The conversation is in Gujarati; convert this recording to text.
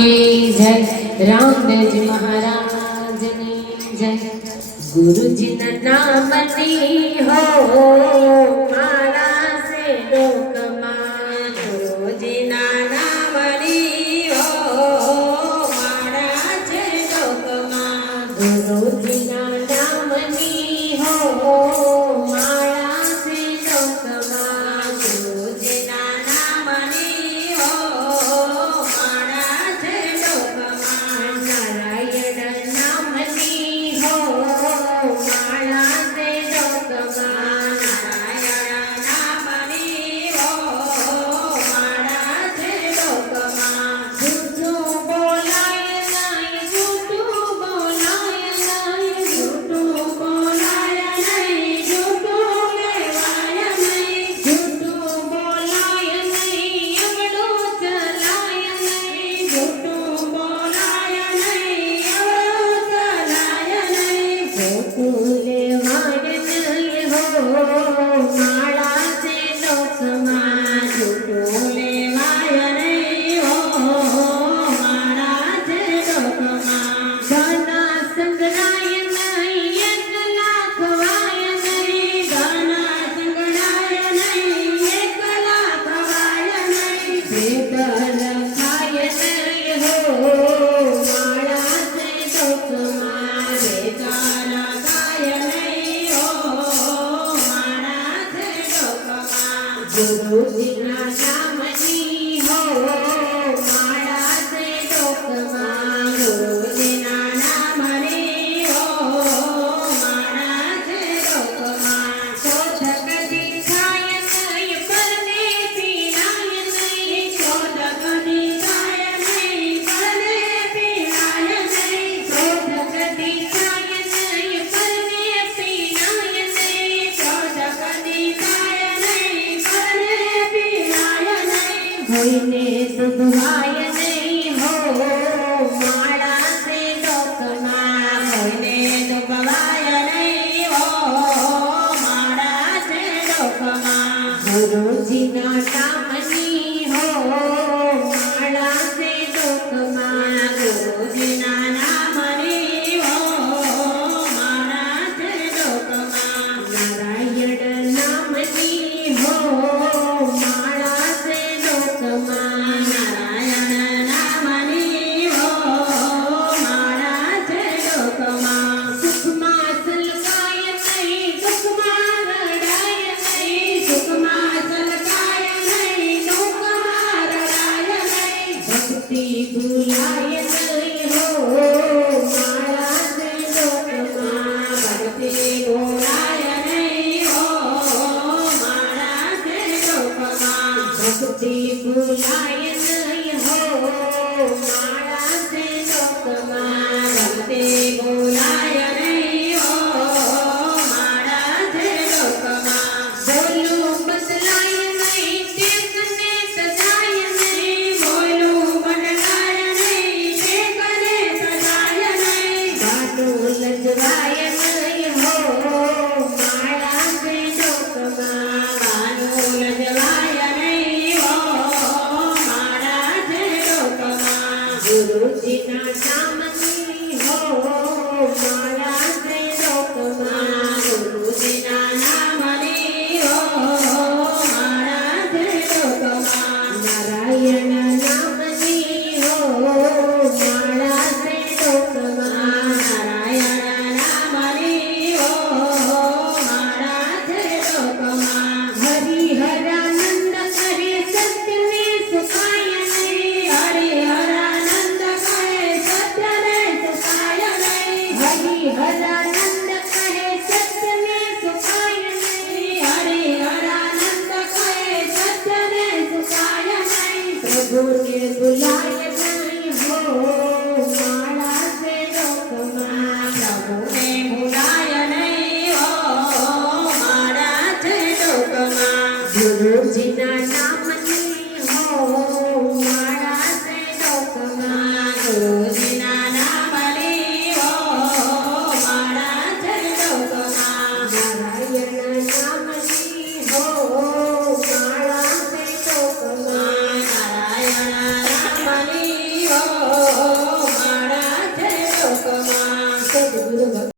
जय रामदेव जी महाराज ने जय। गुरुजी ना नाम नी हो मारा से लोकमा, गुरुजी ना नाम नी हो मारा से लोकमा, गुरुजी ना नाम नी हो मारा से लोकमा, गुरुजी ना नाम नी हो मारा से लोकमा, नारायण नाम नी हो मारा से लोकमा, नारायण नाम नी हो मारा से लोकमा, झूठું બોલાય નહીં, झूठું બોલાય નહીં, झूठું બોલાય નહીં, झूठું કહેવાય નહીં, झूठું બોલાય નહીં, અવળું ચલાય નહીં, झूठું બોલાય નહીં, અવળું ચલાય નહીં, झूठું લેવાય નહીં હો માળા છે લોકમાં, झूठું લેવાય નહીં હો માળા છે લોકમાં, ધના સંગડાય નહીં, એકલા ખવાય નહીં, ધના સંગડાય નહીં, એકલા ખવાય નહીં, ભેદ લખાય નહીં હો માળા છે લોકમાં, ભેદ લખાય નહીં હો માળા છે લોકમાં, ગુરુજીના નામની હો માળા છે લોકમાં, ગુરુજીના નામની હો માળા છે લોકમાં, શોધક દીઠાય નહીં, પરને પીનાય નહીં, શોધક દીઠાય નહીં, પરને પીનાય નહીં, શોધક દીઠાય નહીં, પરને પીનાય નહીં, શોધક દીઠાય નહીં, પરને પીનાય નહીં, કોઈને ડૂબવાય નહીં હો માળા છે લોકમાં, કોઈને ડૂબવાય નહીં હો માળા છે લોકમાં, ગુરુજીના નામની હો માળા છે લોકમાં, ગુરુજીના નામની હો માળા છે લોકમાં, નારાયણ નામની હો માળા છે લોકમાં, નારાયણ નામની હો માળા છે લોકમાં, સુખમાં સલકાય નહીં, દુઃખમાં રડાય નહીં, સુખમાં સલકાય નહીં, દુઃખમાં રડાય નહીં, ભક્તિ ભૂલાય નહીં હો માળા છે લોકમાં, ભક્તિ ભૂલાય નહીં હો માળા છે લોકમાં, ભક્તિ ભૂલાય નહીં હો માળા છે લોકમાં, ભક્તિ ભૂલાય નહીં હો માળા છે લોકમાં, બોલું બદલાય નહીં, ટેકને સજાય નહીં, બોલું બદલાય નહીં, ટેકને સજાય નહીં, ગાનું લજવાય નહીં હો માળા છે લોકમાં, ગાનું લજવાય નહીં હો માળા છે લોકમાં, ગુરુજીના નામની હો માળા છે લોકમાં, ગુરુજીના નામની હો માળા છે લોકમાં, નારાયણ નામની હો માળા છે લોકમાં, નારાયણ નામની હો માળા છે લોકમાં, હરિહરાનંદ કરે સત્યને સુખાય નહીં, હરિહરાનંદ કરે સત્યને સુખાય નહીં, હરિહરાનંદ કરે સત્યને સુખાય નહીં, હરિહરાનંદ કરે સત્યને સુખાય નહીં, પ્રભુને ભૂલાય નહીં હો માળા છે લોકમાં, પ્રભુને ભૂલાય નહીં હો માળા છે લોકમાં, ગુરુજીના નામની હો માળા છે લોકમાં, ગુરુજીના નામની હો માળા છે લોકમાં, નારાયણ નામની હો માળા છે લોકમાં, નારાયણ નામની હો સદગુરુ